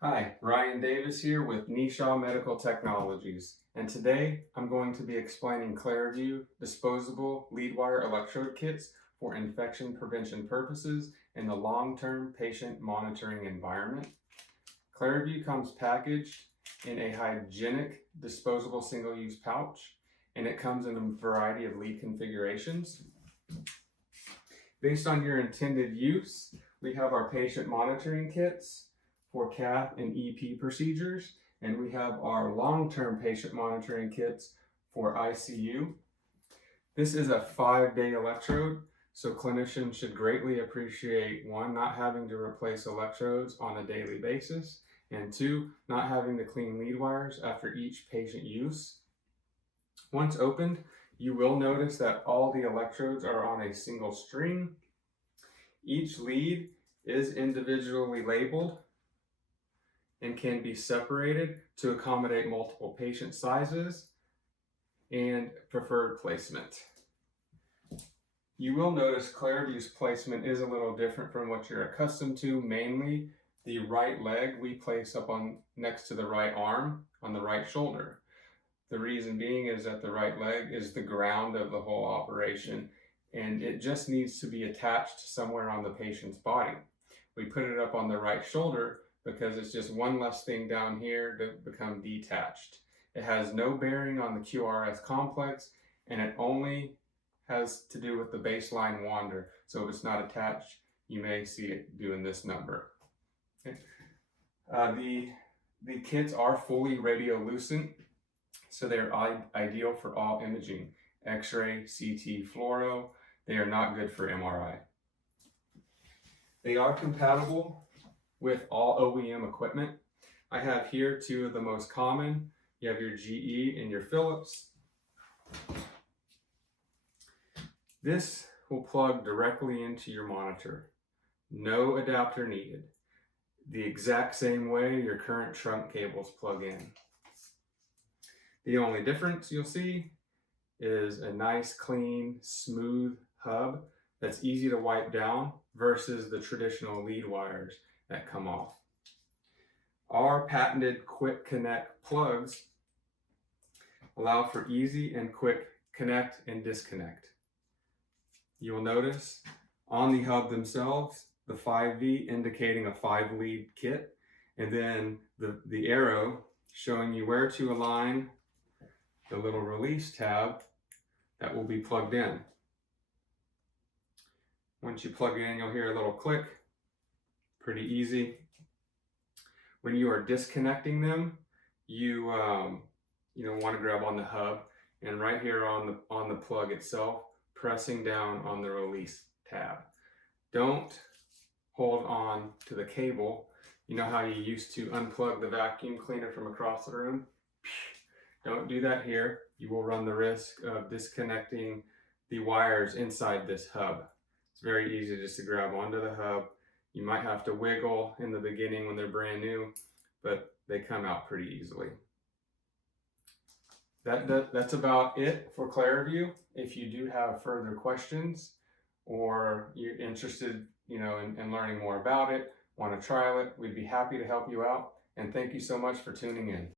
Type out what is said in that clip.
Hi, Ryan Davis here with Nishaw Medical Technologies, and today I'm going to be explaining CLARAVUE disposable leadwire electrode kits for infection prevention purposes in the long-term patient monitoring environment. CLARAVUE comes packaged in a hygienic disposable single-use pouch, and it comes in a variety of lead configurations. Based on your intended use, we have our patient monitoring kits for cath and EP procedures, and we have our long-term patient monitoring kits for ICU. This is a 5-day electrode, so clinicians should greatly appreciate one, not having to replace electrodes on a daily basis, and two, not having to clean lead wires after each patient use. Once opened, you will notice that all the electrodes are on a single string. Each lead is individually labeled and can be separated to accommodate multiple patient sizes and preferred placement. You will notice CLARAVUE's placement is a little different from what you're accustomed to. Mainly, the right leg we place up on next to the right arm on the right shoulder. The reason being is that the right leg is the ground of the whole operation, and it just needs to be attached somewhere on the patient's body. We put it up on the right shoulder because it's just one less thing down here to become detached. It has no bearing on the QRS complex, and it only has to do with the baseline wander. So if it's not attached, you may see it doing this number. Okay. The kits are fully radiolucent, so they're ideal for all imaging, X-ray, CT, fluoro. They are not good for MRI. They are compatible with all OEM equipment. I have here two of the most common. You have your GE and your Philips. This will plug directly into your monitor. No adapter needed. The exact same way your current trunk cables plug in. The only difference you'll see is a nice, clean, smooth hub that's easy to wipe down versus the traditional lead wires that come off. Our patented quick connect plugs allow for easy and quick connect and disconnect. You will notice on the hub themselves, the 5V indicating a 5-lead kit, and then the arrow showing you where to align the little release tab that will be plugged in. Once you plug in, you'll hear a little click. Pretty easy. When you are disconnecting them, you want to grab on the hub, and right here on the plug itself, pressing down on the release tab. Don't hold on to the cable. You know how you used to unplug the vacuum cleaner from across the room? Don't do that here. You will run the risk of disconnecting the wires inside this hub. It's very easy just to grab onto the hub. You might have to wiggle in the beginning when they're brand new, but they come out pretty easily. That's about it for CLARAVUE. If you do have further questions or you're interested in learning more about it, want to trial it, we'd be happy to help you out. And thank you so much for tuning in.